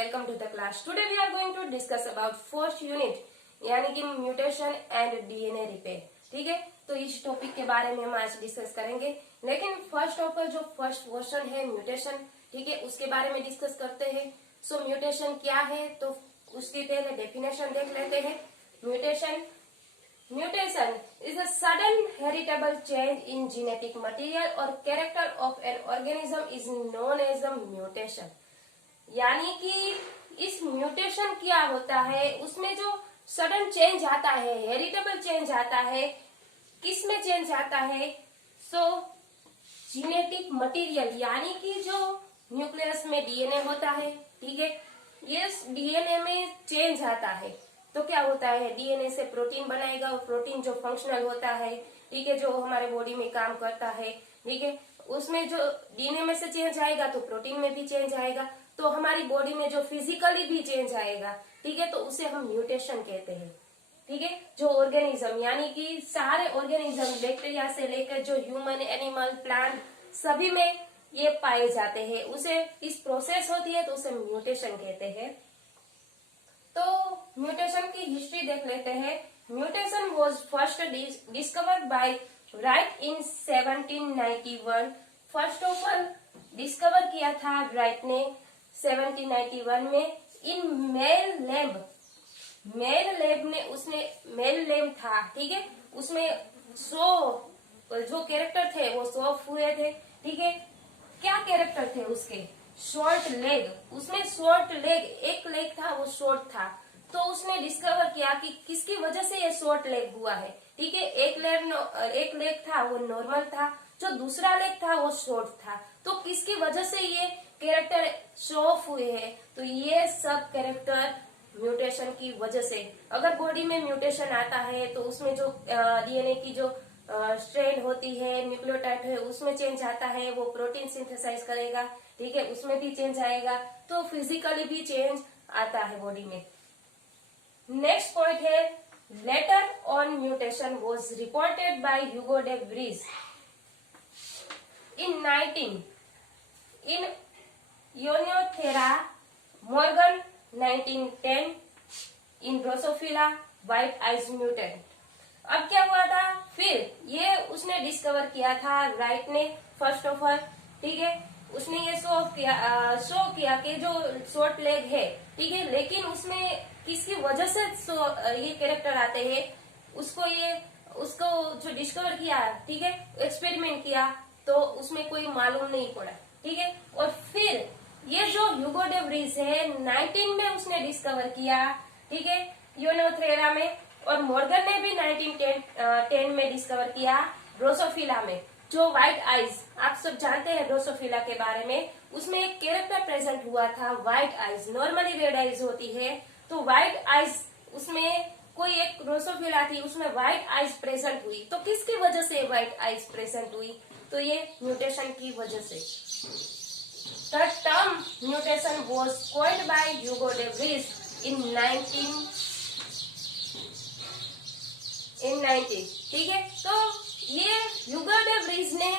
welcome to the class. Today we are going to discuss about first unit यानी कि mutation and DNA repair. ठीक है, तो इस टॉपिक के बारे में हम आज डिस्कस करेंगे. लेकिन फर्स्ट ऑफ ऑल जो फर्स्ट क्वेश्चन है म्यूटेशन, ठीक है, उसके बारे में डिस्कस करते हैं. सो म्यूटेशन क्या है, तो उसकी पहले डेफिनेशन देख लेते हैं. Mutation is a sudden heritable change in genetic material or character of an organism is known as a mutation. यानी कि इस म्यूटेशन क्या होता है, उसमें जो सडन चेंज आता है, हेरिटेबल चेंज आता है, किस में चेंज आता है? सो जीनेटिक मटेरियल यानी कि जो न्यूक्लियस में डीएनए होता है, ठीक है, ये डीएनए में चेंज आता है. तो क्या होता है, डीएनए से प्रोटीन बनाएगा और प्रोटीन जो फंक्शनल होता है, ठीक है, जो हमारे बॉडी में काम करता है, ठीक है, उसमें जो डीएनए में से चेंज आएगा तो प्रोटीन में भी चेंज आएगा, तो हमारी बॉडी में जो फिजिकली भी चेंज आएगा, ठीक है, तो उसे हम म्यूटेशन कहते हैं. ठीक है, जो ऑर्गेनिज्म यानी कि सारे ऑर्गेनिज्म बैक्टीरिया से लेकर जो ह्यूमन, एनिमल, प्लांट सभी में ये पाए जाते हैं, उसे इस प्रोसेस होती है तो उसे म्यूटेशन कहते हैं. तो म्यूटेशन की हिस्ट्री देख लेते हैं. Mutation was first discovered by right in 1791. First of all discover किया था राइट ने 1791 में in male lab. Mail lab ने उसने मेल लैब था, ठीक है, उसमें 100 जो कैरेक्टर थे वो 100 हुए थे. ठीक है, क्या कैरेक्टर थे उसके? Short leg. उसमें शॉर्ट लेग, एक लेग था वो शॉर्ट था, तो उसने डिस्कवर किया कि किसकी वजह से ये शॉर्ट लेग हुआ है. ठीक है, एक लेग था वो नॉर्मल था, जो दूसरा लेग था वो शॉर्ट था, तो किसकी वजह से ये कैरेक्टर शो ऑफ हुए हैं? तो ये सब कैरेक्टर म्यूटेशन की वजह से. अगर बॉडी में म्यूटेशन आता है तो उसमें जो डीएनए की जो स्ट्रेन होती है, न्यूक्लियोटाइड है, उसमें चेंज आता है, वो प्रोटीन सिंथेसाइज करेगा, ठीक है, उसमें भी चेंज आएगा, तो फिजिकली भी चेंज आता है बॉडी में. नेक्स्ट पॉइंट है later on mutation was reported by Hugo de Vries in Oenothera Morgan 1910 in Drosophila white eyes mutant. अब क्या हुआ था, फिर ये उसने डिस्कवर किया था राइट ने फर्स्ट ऑफ ऑल, ठीक है, उसने ये शो किया कि जो शॉर्ट लेग है, ठीक है, लेकिन उसमें किसकी वजह से ये कैरेक्टर आते हैं, उसको जो डिस्कवर किया, ठीक है, एक्सपेरिमेंट किया, तो उसमें कोई मालूम नहीं पड़ा. ठीक है, और फिर ये जो ह्यूगो डे व्रीज है 19 में उसने डिस्कवर किया, ठीक है, योनियोथेरा में, और मॉर्गन ने भी 1910 में डिस्कवर किया ड्रोसोफिला में. जो व्हाइट आइज, आप सब जानते हैं ड्रोसोफिला के बारे में, उसमें एक कैरेक्टर प्रेजेंट हुआ था white eyes. Normally red eyes होती है, तो व्हाइट आइज उसमें कोई एक ड्रोसोफिला थी, उसमें व्हाइट आइज प्रेजेंट हुई. तो किसकी वजह से व्हाइट आइज प्रेजेंट हुई? तो ये म्यूटेशन की वजह से. The term mutation was coined by Hugo de Vries in 19. ठीक है, तो ये ह्यूगो डे व्रीज ने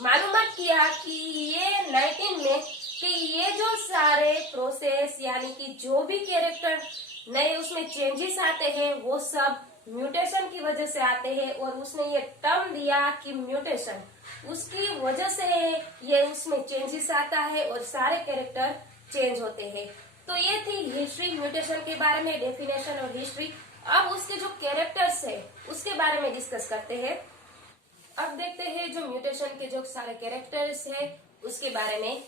मालूमात किया कि ये 19 में कि ये जो सारे प्रोसेस यानी कि जो भी कैरेक्टर नए उसमें चेंजेस आते हैं वो सब म्यूटेशन की वजह से आते हैं, और उसने ये टर्म दिया कि म्यूटेशन, उसकी वजह से ये उसमें चेंजेस आता है और सारे कैरेक्टर चेंज होते हैं. तो ये थी हिस्ट्री म्यूटेशन के बारे में, डेफिनेशन और हिस्ट्री. अब उसके जो कैरेक्टर्स है उसके बारे में डिस्कस करते हैं. अब देखते हैं जो म्यूटेशन के जो सारे कैरेक्टर्स है उसके बारे में.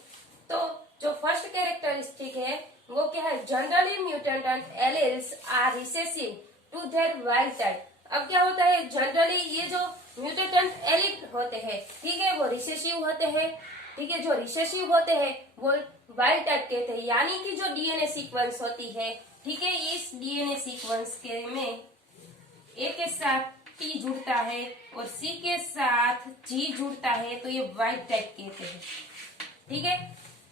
तो जो फर्स्ट कैरेक्टरिस्टिक है वो क्या है? Generally mutant alleles are recessive to their wild type. अब क्या होता है, जनरली ये जो म्यूटेंट एलील होते हैं, ठीक है, वो रिसेसिव होते हैं. ठीक है, जो रिसेसिव होते हैं वो वाइल्ड टाइप कहते हैं. यानी कि जो डीएनए सीक्वेंस होती है, ठीक है, इस डीएनए सीक्वेंस के में ए के साथ टी जुड़ता है और सी के साथ जी जुड़ता है, तो ये वाइल्ड टाइप कहते हैं. ठीक है,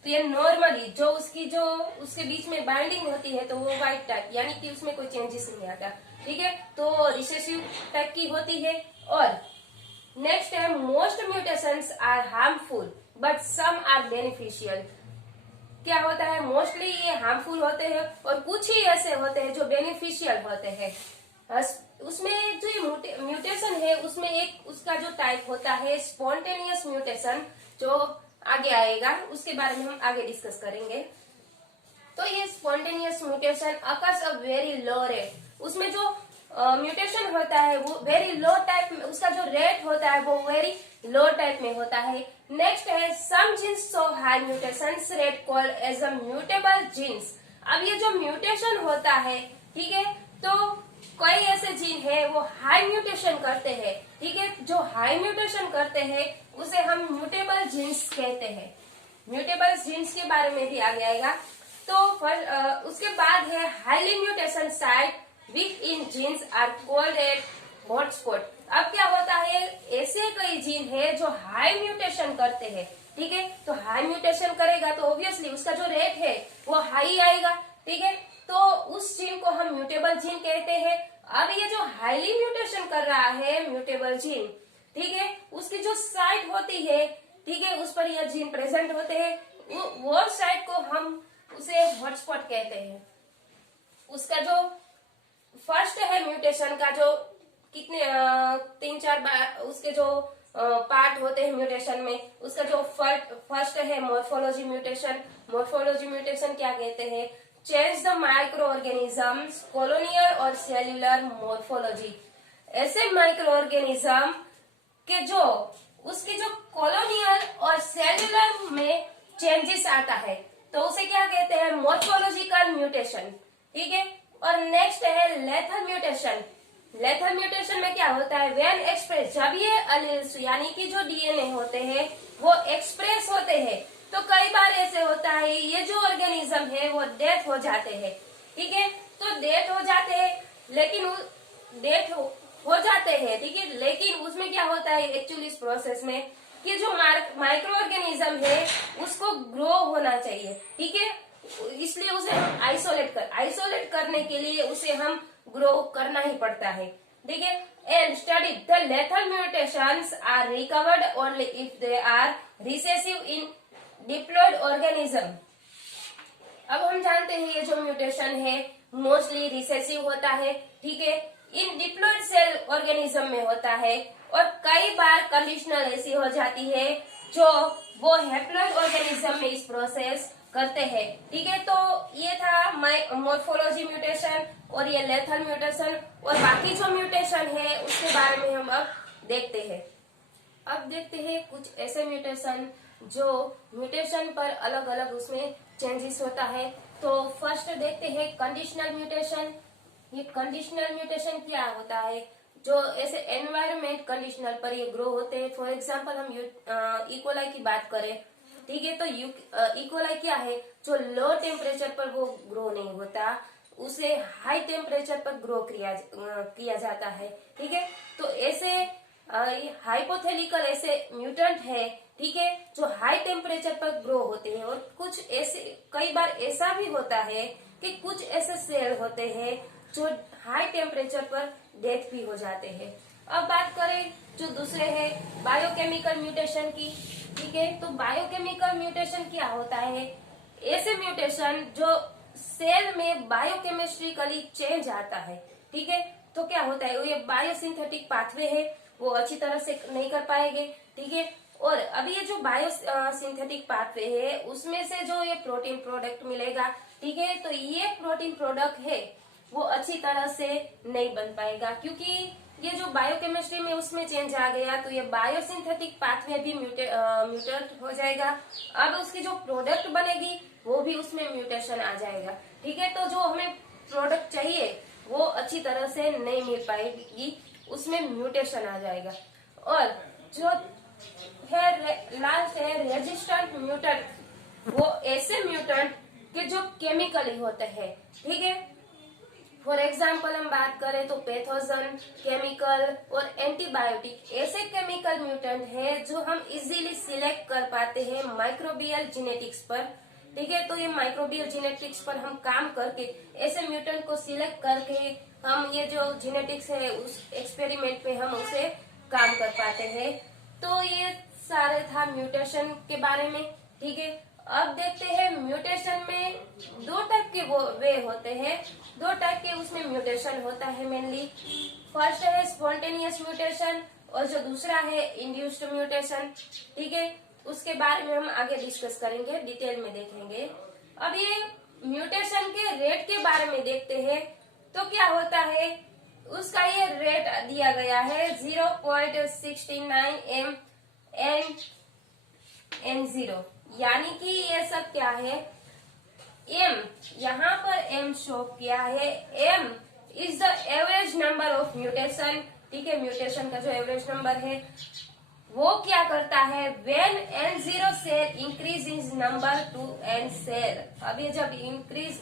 तो ये नॉर्मली जो उसके बीच में बाइंडिंग होती है तो वो वाइल्ड टाइप, यानी कि उसमें कोई चेंजेस नहीं आता. ठीक है, तो रिसेसिव टाइप की होती है. और नेक्स्ट है most mutations are harmful but some are beneficial. क्या होता है, मोस्टली ये हार्मफुल होते हैं और कुछ ही ऐसे होते हैं जो बेनिफिशियल होते हैं। उसमें जो ये म्यूटेशन है उसमें एक उसका जो टाइप होता है स्पॉन्टेनियस म्यूटेशन, जो आगे आएगा उसके बारे में हम आगे डिस्कस करेंगे। तो ये spontaneous mutation occurs a very low rate, उसमें जो म्यूटेशन होता है वो वेरी लो टाइप में, उसका जो रेट होता है वो वेरी लो टाइप में होता है। नेक्स्ट है some genes show high mutations rate called as a mutable genes. अब ये जो म्यूटेशन होता है, ठीक है, तो कई ऐसे जीन है वो हाई म्यूटेशन करते हैं, ठीक है, जो हाई म्यूटेशन करते हैं उसे हम म्यूटेबल जीन्स कहते हैं। म्यूटेबल जीन्स के बारे में भी आगे आएगा। तो उसके बाद है highly mutation site which in genes are called at hotspot. अब क्या होता है, ऐसे कई जीन है जो हाई म्यूटेशन करते हैं, ठीक है, तो हाई म्यूटेशन करेगा तो ऑब्वियसली उसका जो रेट है वो हाई आएगा, ठीक है, तो उस जीन को हम म्यूटेबल जीन कहते हैं। अब ये जो हाईली म्यूटेशन कर रहा है म्यूटेबल जीन, ठीक है, उसकी जो साइट होती है, ठीक है, उस पर यह जीन प्रेजेंट होते हैं, वो साइट को हम उसे हॉटस्पॉट कहते हैं। उसका जो फर्स्ट है म्यूटेशन का, जो कितने 3-4 बार उसके जो पार्ट होते हैं म्यूटेशन में, उसका जो फर्स्ट है मॉर्फोलॉजी म्यूटेशन। मॉर्फोलॉजी म्यूटेशन क्या कहते हैं, change the micro organisms colonial और सेल्यूलर मॉर्फोलॉजी। ऐसे माइक्रो ऑर्गेनिज्म के जो उसकी जो कॉलोनियल और सेल्यूलर में चेंजेस आता है तो उसे क्या कहते हैं, मॉर्फोलॉजिकल म्यूटेशन, ठीक है। और नेक्स्ट है लेथल म्यूटेशन। लेथल म्यूटेशन में क्या होता है, व्हेन एक्सप्रेस, जब ये अलील्स यानी कि जो डीएनए होते हैं वो एक्सप्रेस होते हैं तो कई बार ऐसे होता है ये जो ऑर्गेनिज्म है वो डेथ हो जाते हैं, ठीक है, तो डेथ हो जाते हैं, लेकिन डेथ हो जाते हैं, ठीक है, लेकिन उसमें क्या होता है एक्चुअली इस प्रोसेस में कि जो माइक्रो ऑर्गेनिज्म है उसको ग्रो होना चाहिए, ठीक है, इसलिए उसे हम आइसोलेट करने के लिए उसे हम ग्रो करना ही पड़ता है, ठीक है। And study the lethal mutations are recovered only if they are recessive in diploid organism. अब हम जानते हैं ये जो म्यूटेशन है मोस्टली रिसेसिव होता है, ठीक है, इन डिप्लॉयड सेल ऑर्गेनिज्म में होता है, और कई बार कंडीशनल ऐसी हो जाती है जो वो हैप्लॉयड ऑर्गेनिज्म में इस प्रोसेस करते हैं, ठीक है। तो ये था मॉर्फोलॉजी म्यूटेशन और ये लेथल म्यूटेशन, और बाकी जो म्यूटेशन है उसके बारे में हम अब देखते हैं। अब देखते हैं कुछ ऐसे म्यूटेशन जो म्यूटेशन पर अलग अलग उसमें चेंजेस होता है। तो फर्स्ट देखते हैं कंडीशनल म्यूटेशन। ये कंडीशनल म्यूटेशन क्या होता है, जो ऐसे एनवायरमेंट कंडीशनल पर ये ग्रो होते हैं। फॉर एग्जांपल हम इकोलाई की बात करें, ठीक है, तो इकोलाई क्या है, जो लो टेम्परेचर पर वो ग्रो नहीं होता, उसे हाई टेम्परेचर पर ग्रो किया जाता है, ठीक है। तो ऐसे हाइपोथेलिकल ऐसे म्यूटेंट है, ठीक है, जो हाई टेम्परेचर पर ग्रो होते हैं, और कुछ ऐसे कई बार ऐसा भी होता है कि कुछ ऐसे सेल होते हैं जो हाई टेम्परेचर पर डेथ भी हो जाते हैं। अब बात करें जो दूसरे है बायोकेमिकल म्यूटेशन की, ठीक है, तो बायोकेमिकल म्यूटेशन क्या होता है, ऐसे म्यूटेशन जो सेल में बायोकेमिस्ट्रिकली चेंज आता है, ठीक है, तो क्या होता है ये बायोसिंथेटिक पाथवे है वो अच्छी तरह से नहीं कर पाएंगे, ठीक है। और अभी ये जो बायोसिंथेटिक पाथवे है उसमें से जो ये प्रोटीन प्रोडक्ट मिलेगा, ठीक है, तो ये प्रोटीन प्रोडक्ट है वो अच्छी तरह से नहीं बन पाएगा, क्योंकि ये जो बायोकेमिस्ट्री में उसमें चेंज आ गया तो ये बायोसिंथेटिक पाथवे भी म्यूटेट हो जाएगा। अब उसकी जो प्रोडक्ट बनेगी वो भी उसमें म्यूटेशन आ जाएगा, ठीक है। तो जो हमें प्रोडक्ट चाहिए वो अच्छी तरह से नहीं मिल पाएगी, उसमें म्यूटेशन आ जाएगा। और जो है लास्ट है रेजिस्टेंट म्यूटेंट, वो ऐसे म्यूटेंट के जो केमिकली होते हैं, ठीक है। फॉर एग्जाम्पल हम बात करें तो पैथोजन, केमिकल और एंटीबायोटिक ऐसे केमिकल म्यूटेंट है जो हम इजीली सिलेक्ट कर पाते हैं माइक्रोबियल जेनेटिक्स पर, ठीक है। तो ये माइक्रोबियल जेनेटिक्स पर हम काम करके ऐसे म्यूटेंट को सिलेक्ट करके हम ये जो जेनेटिक्स है उस एक्सपेरिमेंट पे हम उसे काम कर पाते हैं। तो ये सारे था म्यूटेशन के बारे में, ठीक है। अब देखते हैं म्यूटेशन में दो टाइप के वो वे होते हैं, दो टाइप के उसमें म्यूटेशन होता है मेनली। फर्स्ट है स्पॉन्टेनियस म्यूटेशन और जो दूसरा है इंड्यूस्ड म्यूटेशन। ठीक है, उसके बारे में हम आगे डिस्कस करेंगे, डिटेल में देखेंगे। अब ये म्यूटेशन के रेट के बारे में देखते हैं। तो क्या होता है, उसका ये रेट दिया गया है 0.69 m/n0, यानी कि ये सब क्या है, m, यहाँ पर m शो किया है। m is the average number of mutation. ठीक है, म्यूटेशन का जो एवरेज नंबर है वो क्या करता है, when n0 cell increase in number to n cell. अब ये जब इंक्रीज,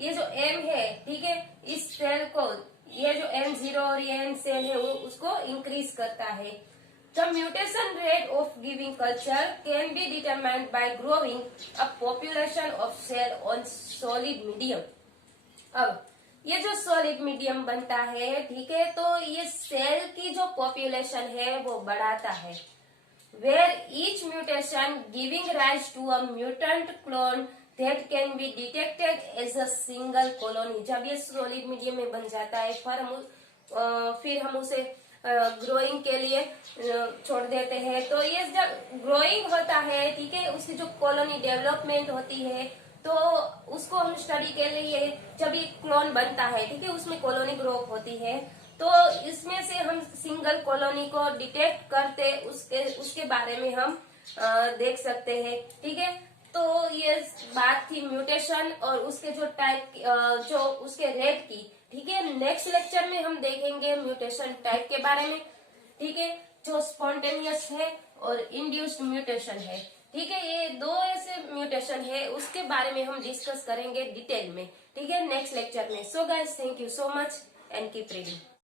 ये जो m है, ठीक है, इस सेल को, ये जो n0 और ये n सेल है वो उसको इंक्रीज करता है। The mutation rate of given culture can be determined by growing a population of cell on solid medium। अब ये जो सॉलिड मीडियम बनता है, ठीक है, तो ये सेल की जो पॉपुलेशन है वो बढ़ाता है। Where each mutation giving rise to a mutant clone that can be detected as a single colony। जब ये सॉलिड मीडियम में बन जाता है फिर हम उसे ग्रोइंग के लिए छोड़ देते हैं। तो ये जब ग्रोइंग होता है, ठीक है, उसकी जो कॉलोनी डेवलपमेंट होती है, तो उसको हम स्टडी के लिए, जब ये क्लोन बनता है, ठीक है, उसमें कॉलोनी ग्रोथ होती है, तो इसमें से हम सिंगल कॉलोनी को डिटेक्ट करते उसके बारे में हम देख सकते हैं। ठीक है, तो ये बात थी म्यूटेशन और उसके जो टाइप, जो उसके रेट की। ठीक है, नेक्स्ट लेक्चर में हम देखेंगे म्यूटेशन टाइप के बारे में। ठीक है, जो स्पॉन्टेनियस है और इंड्यूस्ड म्यूटेशन है। ठीक है, ये दो ऐसे म्यूटेशन है, उसके बारे में हम डिस्कस करेंगे डिटेल में। ठीक है, नेक्स्ट लेक्चर में। So guys, thank you so much and keep reading.